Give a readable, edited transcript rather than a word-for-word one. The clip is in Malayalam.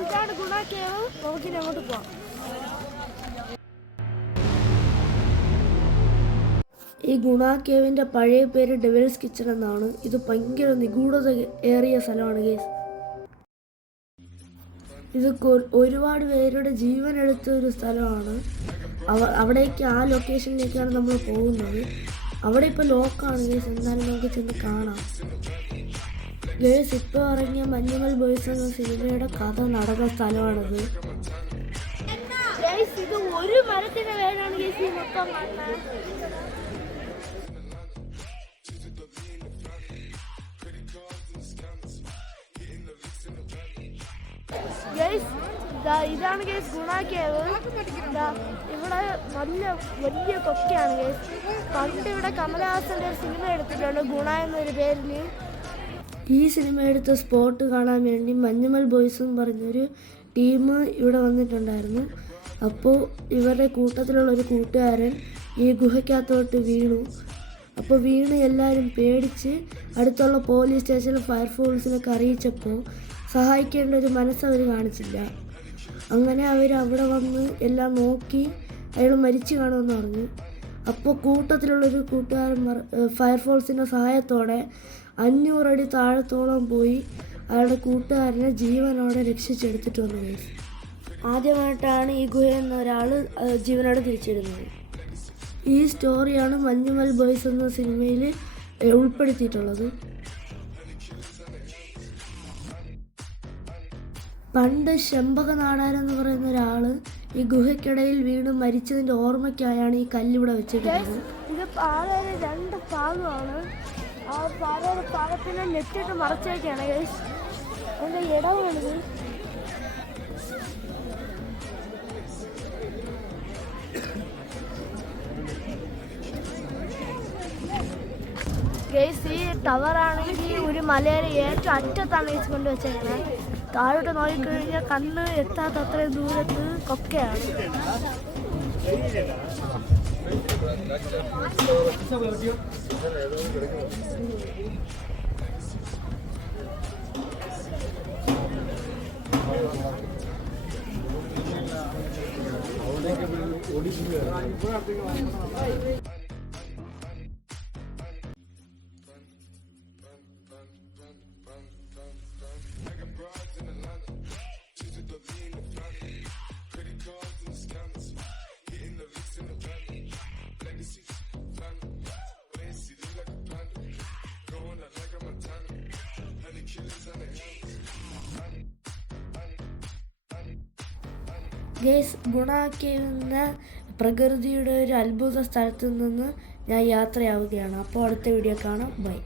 ഇതാണ് ഗുണ കേവ്. നമുക്കിനി അങ്ങോട്ട് പോവാം. ഈ ഗുണ കേവിൻ്റെ പഴയ പേര് ഡെവിൾസ് കിച്ചൺ എന്നാണ്. ഇത് ഭയങ്കര നിഗൂഢത ഏറിയ സ്ഥലമാണ് ഗേസ്. ഇത് ഒരുപാട് പേരുടെ ജീവൻ എടുത്ത ഒരു സ്ഥലമാണ്. അവിടേക്ക് ആ ലൊക്കേഷനിലേക്കാണ് നമ്മൾ പോകുന്നത്. അവിടെ ഇപ്പോൾ ലോക്കാണ് ഗേസ്. എന്തായാലും നമുക്ക് ചെന്ന് കാണാം. ഗേസ് ഇപ്പോൾ ഇറങ്ങിയ മഞ്ഞുമൽ ബോയ്സ് എന്ന സിനിമയുടെ കഥ നടന്ന സ്ഥലമാണത്. ഇത് ഒരു മരത്തിന്റെ പേരാണ് ഗേസ് ഈ മൊത്തം കാണുന്നത്. ഇതാണ് കേസ് ഗുണ കേവ്. ഇവിടെ വലിയ കൊക്കയാണ് കേസ്. പണ്ട് ഇവിടെ കമലഹാസന്റെ ഒരു സിനിമ എടുത്തിട്ടുണ്ട് ഗുണ എന്നൊരു പേരിൽ. ഈ സിനിമ എടുത്ത സ്പോട്ട് കാണാൻ വേണ്ടി മഞ്ഞുമൽ ബോയ്സ് എന്ന് പറഞ്ഞൊരു ടീം ഇവിടെ വന്നിട്ടുണ്ടായിരുന്നു. അപ്പോൾ ഇവരുടെ കൂട്ടത്തിലുള്ളൊരു കൂട്ടുകാരൻ ഈ ഗുഹയ്ക്കകത്തോട്ട് വീണു. അപ്പോൾ വീണ് എല്ലാവരും പേടിച്ച് അടുത്തുള്ള പോലീസ് സ്റ്റേഷനിൽ ഫയർഫോഴ്സിനൊക്കെ അറിയിച്ചപ്പോൾ സഹായിക്കേണ്ട ഒരു മനസ്സവർ കാണിച്ചില്ല. അങ്ങനെ അവർ അവിടെ വന്ന് എല്ലാം നോക്കി അയാൾ മരിച്ചു കാണുമെന്ന് പറഞ്ഞു. അപ്പോൾ കൂട്ടത്തിലുള്ളൊരു കൂട്ടുകാരൻ ഫയർഫോഴ്സിൻ്റെ സഹായത്തോടെ 500 അടി താഴത്തോളം പോയി അയാളുടെ കൂട്ടുകാരനെ ജീവനോടെ രക്ഷിച്ചെടുത്തിട്ട് വന്നു. ആദ്യമായിട്ടാണ് ഈ ഗുഹ എന്ന ഒരാൾ ജീവനോടെ തിരിച്ചിടുന്നത്. ഈ സ്റ്റോറിയാണ് മഞ്ഞുമൽ ബോയ്സ് എന്ന സിനിമയിൽ ഉൾപ്പെടുത്തിയിട്ടുള്ളത്. പണ്ട് ശമ്പക നാടാൻ എന്ന് പറയുന്ന ഒരാൾ ഈ ഗുഹയ്ക്കിടയിൽ വീണ് മരിച്ചതിൻ്റെ ഓർമ്മയ്ക്കായാണ് ഈ കല്ലിവിടെ വെച്ചിരിക്കുന്നത്. ഇത് പാലയുടെ 2 ഭാഗമാണ്. ആ പാലയുടെ പാലത്തിനെ നെറ്റിട്ട് മറച്ചേക്കാണ് അതിൻ്റെ ഇടവാണിത്. ഈ ടവറാണെങ്കിൽ ഒരു മലയുടെ ഏറ്റവും അറ്റത്താണ് ഗൈസ് കൊണ്ടുവച്ചേക്കുന്നത്. താഴോട്ട് നോക്കിക്കഴിഞ്ഞാൽ കണ്ണ് എത്താത്ത അത്രയും ദൂരത്ത് കൊക്കയാണ്. ഗേസ് ഗുണ കേവ് എന്ന പ്രകൃതിയുടെ ഒരു അത്ഭുത സ്ഥലത്തു നിന്ന് ഞാൻ യാത്രയാവുകയാണ്. അപ്പോൾ അടുത്ത വീഡിയോ കാണാം. ബൈ.